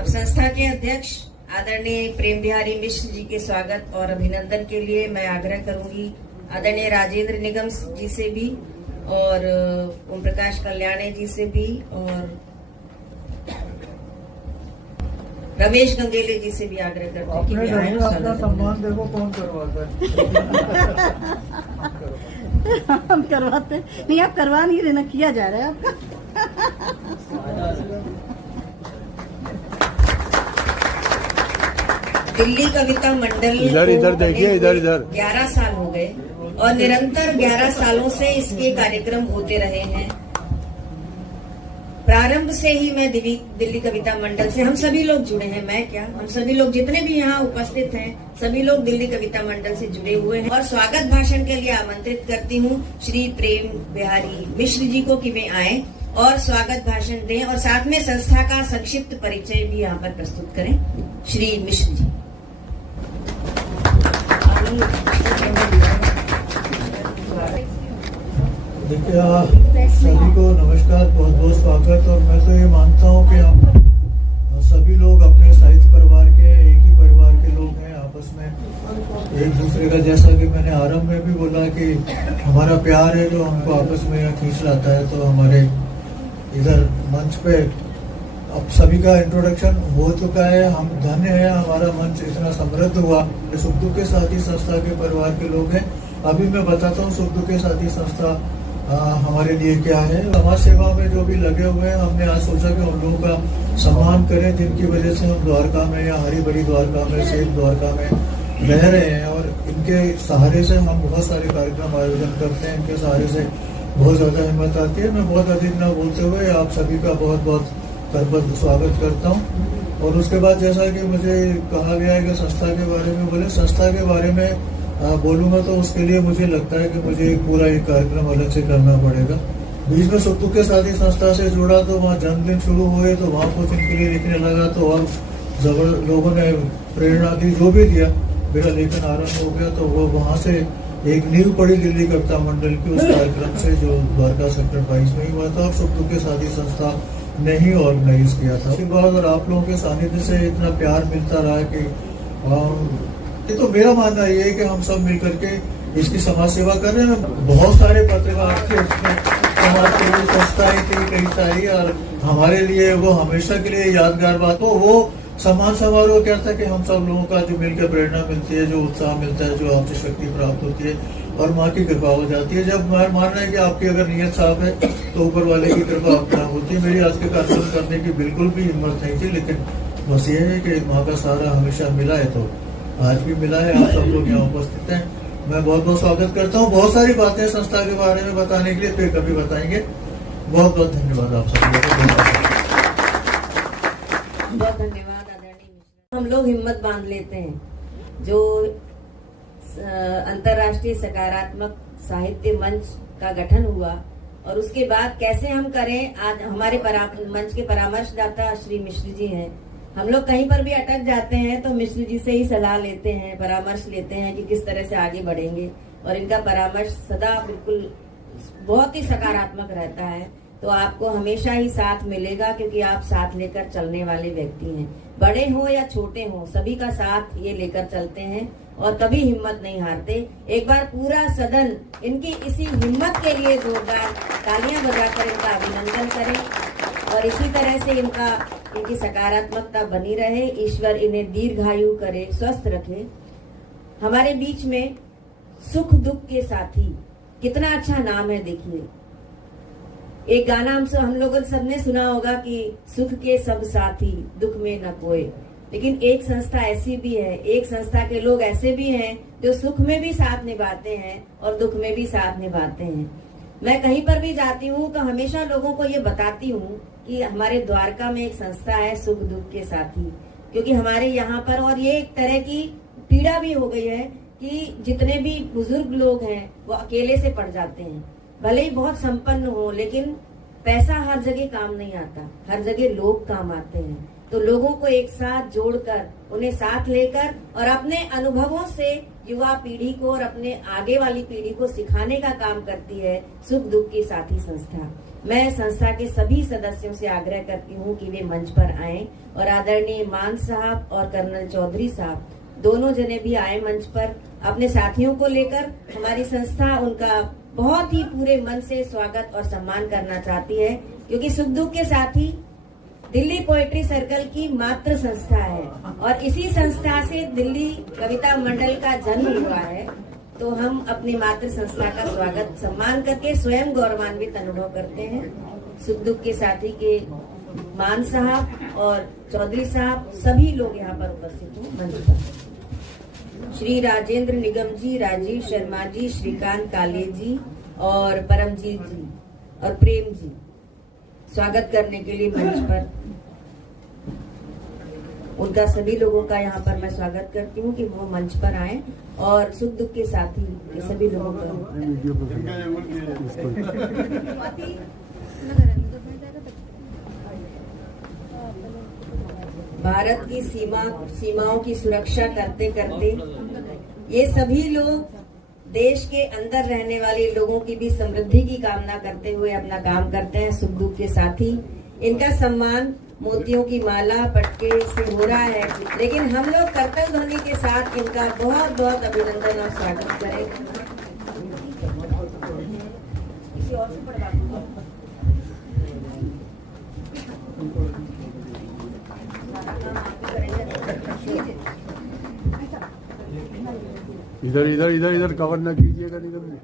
अब संस्था के अध्यक्ष आदरणीय प्रेम बिहारी मिश्र जी के स्वागत और अभिनंदन के लिए मैं आग्रह करूंगी आदरणीय राजेंद्र निगम जी से भी और ओम प्रकाश कल्याणी जी से भी और रमेश गंगेले जी से भी आग्रह करते हैं कि अपना सम्मान देखो कौन करवाता है। हम करवाते नहीं, आप करवा नहीं रहे ना, किया जा रहा है आपका। दिल्ली कविता मंडल इधर देखिए, इधर 11 साल हो गए और निरंतर 11 सालों से इसके कार्यक्रम होते रहे हैं। प्रारंभ से ही मैं दिल्ली कविता मंडल से हम सभी लोग जुड़े हैं। मैं क्या, हम सभी लोग जितने भी यहाँ उपस्थित हैं सभी लोग दिल्ली कविता मंडल से जुड़े हुए हैं। और स्वागत भाषण के लिए आमंत्रित करती हूँ श्री प्रेम बिहारी मिश्र जी को कि वे आए और स्वागत भाषण दें और साथ में संस्था का संक्षिप्त परिचय भी यहाँ पर प्रस्तुत करें। श्री मिश्र जी। देखिए सभी को नमस्कार, बहुत बहुत स्वागत। और मैं तो ये मानता हूँ कि हम सभी लोग अपने साहित्य परिवार के एक ही परिवार के लोग हैं, आपस में एक दूसरे का, जैसा कि मैंने आरंभ में भी बोला कि हमारा प्यार है जो हमको आपस में खींच लाता है। तो हमारे इधर मंच पे अब सभी का इंट्रोडक्शन हो चुका है। हम धन्य है, हमारा मंच इतना समृद्ध हुआ। सुख दुख के साथी संस्था के परिवार के लोग हैं। अभी मैं बताता हूँ सुख दुख के साथी संस्था हमारे लिए क्या है। समाज सेवा में जो भी लगे हुए हैं, हमने आज सोचा कि उन लोगों का सम्मान करें जिनकी वजह से हम द्वारका में या हरी भरी द्वारका में, सेठ द्वारका में रह रहे हैं। और इनके सहारे से हम बहुत सारे कार्यक्रम आयोजन करते हैं। इनके सहारे से बहुत ज्यादा हिम्मत आती है। मैं बहुत अधिक न बोलते हुए आप सभी का बहुत बहुत करबद्ध स्वागत करता हूँ। और उसके बाद जैसा कि मुझे कहा गया है कि संस्था के बारे में बोले, संस्था के बारे में बोलूंगा तो उसके लिए मुझे लगता है कि मुझे पूरा एक कार्यक्रम अलग से करना पड़ेगा। बीच में सुख दुख के साथी संस्था से जुड़ा तो वहाँ जन्मदिन शुरू हुए तो वहाँ कुछ इनके लिए लिखने लगा तो और जबर लोगों ने प्रेरणा दी, जो भी दिया। मेरा लेखन आरंभ हो गया तो वो वहाँ से एक नींव पड़ी दिल्ली कविता मंडल की, उस कार्यक्रम से जो द्वारका सेक्टर 22 में हुआ था और सुख दुख के साथी संस्था ने ही ऑर्गेनाइज किया था। उसके बाद और आप लोगों के सानिध्य से इतना प्यार मिलता रहा कि ये तो मेरा मानना ये है कि हम सब मिलकर के इसकी समाज सेवा कर रहे हैं। बहुत सारे पत्रकार थे उसमें, समाज सेवी संस्थाएं थी कई सारी, और हमारे लिए वो हमेशा के लिए यादगार बात हो। वो सम्मान समारोह क्या था कि हम सब लोगों का जो मिलकर प्रेरणा मिलती है, जो उत्साह मिलता है, जो आपसे शक्ति प्राप्त होती है और माँ की कृपा हो जाती है। जब मैं मानना है कि आपकी अगर नीयत साफ है तो ऊपर वाले की कृपा अपना होती है। मेरी आज के कार्यक्रम करने की बिल्कुल भी हिम्मत नहीं थी, लेकिन बस ये है कि माँ का सहारा हमेशा मिला है तो आज भी मिला है। आप सब लोग यहाँ उपस्थित हैं, मैं बहुत बहुत स्वागत करता हूँ। बहुत सारी बातें संस्था के बारे में बताने के लिए फिर कभी बताएंगे। बहुत बहुत धन्यवाद आप सब लोगों को। बहुत धन्यवाद आदरणीय। हम लोग हिम्मत बांध लेते हैं। जो अंतर्राष्ट्रीय सकारात्मक साहित्य मंच का गठन हुआ और उसके बाद कैसे हम करें, आज हमारे मंच के परामर्शदाता श्री मिश्र जी हैं। हम लोग कहीं पर भी अटक जाते हैं तो मिश्र जी से ही सलाह लेते हैं, परामर्श लेते हैं कि किस तरह से आगे बढ़ेंगे और इनका परामर्श सदा बिल्कुल बहुत ही सकारात्मक रहता है। तो आपको हमेशा ही साथ मिलेगा क्योंकि आप साथ लेकर चलने वाले व्यक्ति हैं। बड़े हो या छोटे हो सभी का साथ ये लेकर चलते हैं और कभी हिम्मत नहीं हारते। एक बार पूरा सदन इनकी इसी हिम्मत के लिए जोरदार तालियां बजाकर इनका अभिनंदन करें और इसी तरह से इनकी सकारात्मकता बनी रहे। ईश्वर इन्हें दीर्घायु करे, स्वस्थ रखे। हमारे बीच में सुख दुख के साथी, कितना अच्छा नाम है। देखिए एक गाना हम लोगों सबने सुना होगा कि सुख के सब साथी दुख में न कोई, लेकिन एक संस्था ऐसी भी है, एक संस्था के लोग ऐसे भी हैं जो सुख में भी साथ निभाते हैं और दुख में भी साथ निभाते हैं। मैं कहीं पर भी जाती हूँ तो हमेशा लोगों को ये बताती हूँ कि हमारे द्वारका में एक संस्था है सुख दुख के साथी, क्योंकि हमारे यहाँ पर और ये एक तरह की पीड़ा भी हो गई है कि जितने भी बुजुर्ग लोग हैं वो अकेले से पड़ जाते हैं। भले ही बहुत संपन्न हो, लेकिन पैसा हर जगह काम नहीं आता, हर जगह लोग काम आते हैं। तो लोगों को एक साथ जोड़कर, उन्हें साथ लेकर और अपने अनुभवों से युवा पीढ़ी को और अपने आगे वाली पीढ़ी को सिखाने का काम करती है सुख दुख की साथी संस्था। मैं संस्था के सभी सदस्यों से आग्रह करती हूँ कि वे मंच पर आएं और आदरणीय मान साहब और कर्नल चौधरी साहब दोनों जने भी आए मंच पर अपने साथियों को लेकर। हमारी संस्था उनका बहुत ही पूरे मन से स्वागत और सम्मान करना चाहती है, क्योंकि सुख दुख के साथी दिल्ली पोएट्री सर्कल की मातृ संस्था है और इसी संस्था से दिल्ली कविता मंडल का जन्म हुआ है। तो हम अपनी मातृ संस्था का स्वागत सम्मान करके स्वयं गौरवान्वित अनुभव करते हैं। सुख दुख के साथी के मान साहब और चौधरी साहब सभी लोग यहाँ पर उपस्थित हैं मंच पर। श्री राजेंद्र निगम जी, राजीव शर्मा जी, श्रीकांत काले जी और परमजीत जी और प्रेम जी स्वागत करने के लिए मंच पर। उनका सभी लोगों का यहाँ पर मैं स्वागत करती hूँ कि वो मंच पर आए और सुख दुख के साथी के सभी लोगों का। भारत की सीमाओं की सुरक्षा करते करते ये सभी लोग देश के अंदर रहने वाले लोगों की भी समृद्धि की कामना करते हुए अपना काम करते हैं। सुख दुख के साथी, इनका सम्मान मोतियों की माला पटके से हो रहा है, लेकिन हम लोग करतल ध्वनि के साथ इनका बहुत बहुत अभिनंदन और स्वागत करें। किसी और से पढ़वा दूंगा। इधर इधर इधर इधर कवर ना कीजिएगा निगम जी।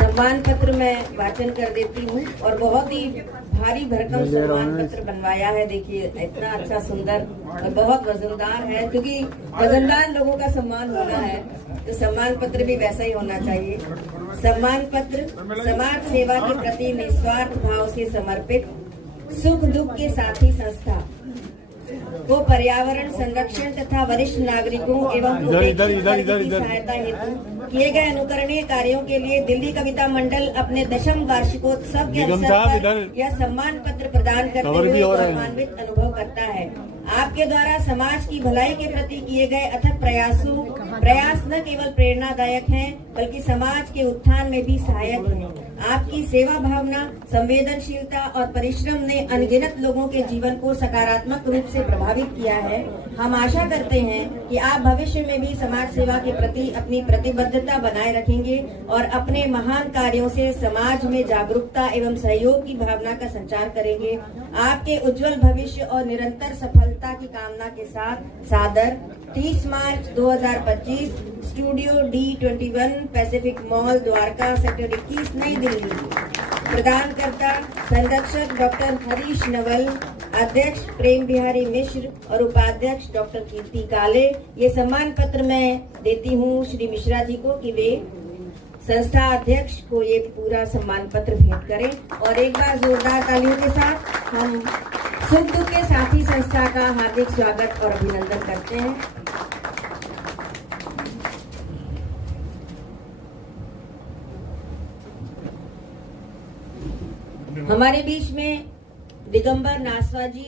सम्मान पत्र मैं वाचन कर देती हूँ और बहुत ही भारी भरकम सम्मान पत्र बनवाया है। देखिए इतना अच्छा सुंदर और बहुत वजनदार है, क्योंकि वजनदार लोगों का सम्मान होना है तो सम्मान पत्र भी वैसा ही होना चाहिए। सम्मान पत्र समाज सेवा के प्रति निस्वार्थ भाव से समर्पित सुख दुख के साथी संस्था को पर्यावरण संरक्षण तथा वरिष्ठ नागरिकों एवं सहायता हेतु किए गए अनुकरणीय कार्यों के लिए दिल्ली कविता मंडल अपने 10वीं वार्षिकोत्सव के अवसर पर यह सम्मान पत्र प्रदान करते हुए गौरवान्वित अनुभव करता है। आपके द्वारा समाज की भलाई के प्रति किए गए अथक प्रयास न केवल प्रेरणादायक हैं, बल्कि समाज के उत्थान में भी सहायक हैं। आपकी सेवा भावना, संवेदनशीलता और परिश्रम ने अनगिनत लोगों के जीवन को सकारात्मक रूप से प्रभावित किया है। हम आशा करते हैं कि आप भविष्य में भी समाज सेवा के प्रति अपनी प्रतिबद्धता बनाए रखेंगे और अपने महान कार्यों से समाज में जागरूकता एवं सहयोग की भावना का संचार करेंगे। आपके उज्जवल भविष्य और निरंतर सफलता की कामना के साथ सादर 30 मार्च 2025 studio D21 Pacific mall Dwarka sector 21 नई दिल्ली। प्रदानकर्ता संरक्षक डॉक्टर हरीश नवल, अध्यक्ष प्रेम बिहारी मिश्र और उपाध्यक्ष डॉक्टर कीर्ति काले। ये सम्मान पत्र मैं देती हूँ श्री मिश्रा जी को कि वे संस्था अध्यक्ष को ये पूरा सम्मान पत्र भेंट करें। और एक बार जोरदार तालियों के साथ हम सुख दुख के साथी संस्था का हार्दिक स्वागत और अभिनंदन करते हैं। हमारे बीच में दिगंबर नासवा जी